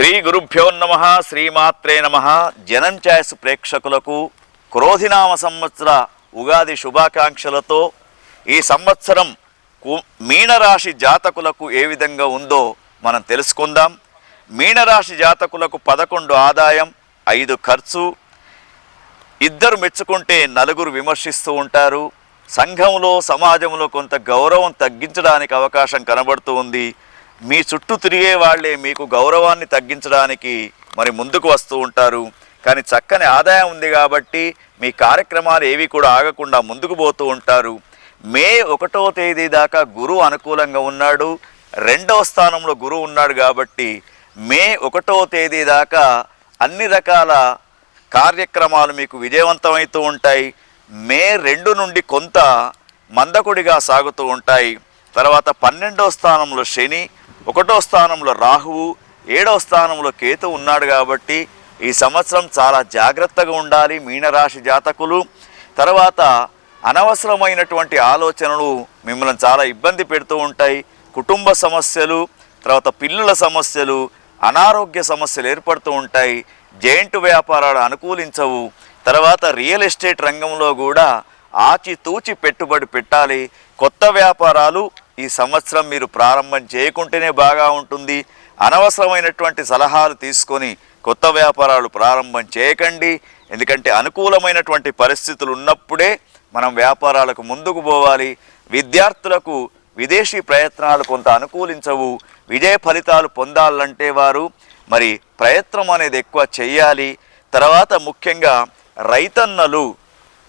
శ్రీ గురుభ్యో నమః శ్రీమాత్రే నమః. జనం ఛాయిస్ ప్రేక్షకులకు క్రోధినామ సంవత్సర ఉగాది శుభాకాంక్షలతో ఈ సంవత్సరం మీనరాశి జాతకులకు ఏ విధంగా ఉందో మనం తెలుసుకుందాం. మీనరాశి జాతకులకు 11 ఆదాయం, 5 ఖర్చు. ఇద్దరు మెచ్చుకుంటే నలుగురు విమర్శిస్తూ ఉంటారు. సంఘంలో సమాజంలో కొంత గౌరవం తగ్గించడానికి అవకాశం కనబడుతూ ఉంది. మీ చుట్టూ తిరిగే వాళ్ళే మీకు గౌరవాన్ని తగ్గించడానికి మరి ముందుకు వస్తూ ఉంటారు. కానీ చక్కని ఆదాయం ఉంది కాబట్టి మీ కార్యక్రమాలు ఏవి కూడా ఆగకుండా ముందుకు పోతూ ఉంటారు. మే 1వ తేదీ దాకా గురువు అనుకూలంగా ఉన్నాడు. 2వ స్థానంలో గురువు ఉన్నాడు కాబట్టి మే 1వ తేదీ దాకా అన్ని రకాల కార్యక్రమాలు మీకు విజయవంతమవుతూ ఉంటాయి. మే 2 నుండి కొంత మందకొడిగా సాగుతూ ఉంటాయి. తర్వాత 12వ స్థానంలో శని, 1వ స్థానంలో రాహువు, 7వ స్థానంలో కేతు ఉన్నాడు కాబట్టి ఈ సంవత్సరం చాలా జాగ్రత్తగా ఉండాలి మీనరాశి జాతకులు. తర్వాత అనవసరమైనటువంటి ఆలోచనలు మిమ్మల్ని చాలా ఇబ్బంది పెడుతూ ఉంటాయి. కుటుంబ సమస్యలు, తర్వాత పిల్లల సమస్యలు, అనారోగ్య సమస్యలు ఏర్పడుతూ ఉంటాయి. జైంట్ వ్యాపారాలు అనుకూలించవు. తర్వాత రియల్ ఎస్టేట్ రంగంలో కూడా ఆచితూచి పెట్టుబడి పెట్టాలి. కొత్త వ్యాపారాలు ఈ సంవత్సరం మీరు ప్రారంభం చేయకుంటేనే బాగా ఉంటుంది. అనవసరమైనటువంటి సలహాలు తీసుకొని కొత్త వ్యాపారాలు ప్రారంభం చేయకండి. ఎందుకంటే అనుకూలమైనటువంటి పరిస్థితులు ఉన్నప్పుడే మనం వ్యాపారాలకు ముందుకు పోవాలి. విద్యార్థులకు విదేశీ ప్రయత్నాలు కొంత అనుకూలించవు. విజయ ఫలితాలు పొందాలంటే వారు మరి ప్రయత్నం అనేది ఎక్కువ చేయాలి. తర్వాత ముఖ్యంగా రైతన్నలు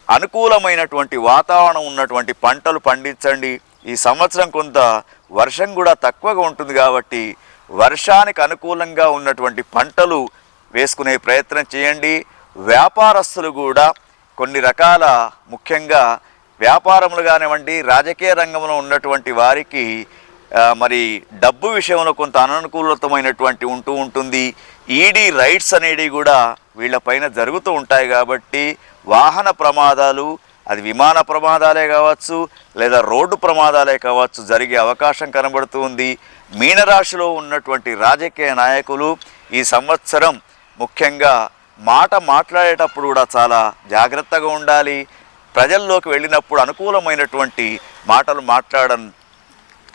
అనుకూలమైనటువంటి వాతావరణం ఉన్నటువంటి పంటలు పండించండి. ఈ సంవత్సరం కొంత వర్షం కూడా తక్కువగా ఉంటుంది కాబట్టి వర్షానికి అనుకూలంగా ఉన్నటువంటి పంటలు వేసుకునే ప్రయత్నం చేయండి. వ్యాపారస్తులు కూడా కొన్ని రకాల ముఖ్యంగా వ్యాపారములు కానివ్వండి, రాజకీయ రంగంలో ఉన్నటువంటి వారికి మరి డబ్బు విషయంలో కొంత అననుకూలతమైనటువంటి ఉంటూ ఉంటుంది. ఈడీ రైట్స్ అనేవి కూడా వీళ్ళపైన జరుగుతూ ఉంటాయి కాబట్టి వాహన ప్రమాదాలు, అది విమాన ప్రమాదాలే కావచ్చు లేదా రోడ్డు ప్రమాదాలే కావచ్చు, జరిగే అవకాశం కనబడుతూ ఉంది. మీనరాశిలో ఉన్నటువంటి రాజకీయ నాయకులు ఈ సంవత్సరం ముఖ్యంగా మాట్లాడేటప్పుడు కూడా చాలా జాగ్రత్తగా ఉండాలి. ప్రజల్లోకి వెళ్ళినప్పుడు అనుకూలమైనటువంటి మాటలు మాట్లాడడం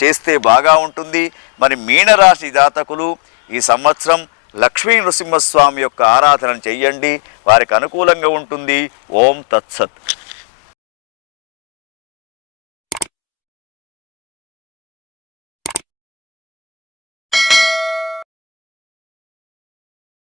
చేస్తే బాగా ఉంటుంది. మరి మీనరాశి జాతకులు ఈ సంవత్సరం లక్ష్మీ నృసింహస్వామి యొక్క ఆరాధన చెయ్యండి, వారికి అనుకూలంగా ఉంటుంది. ఓం తత్సత్.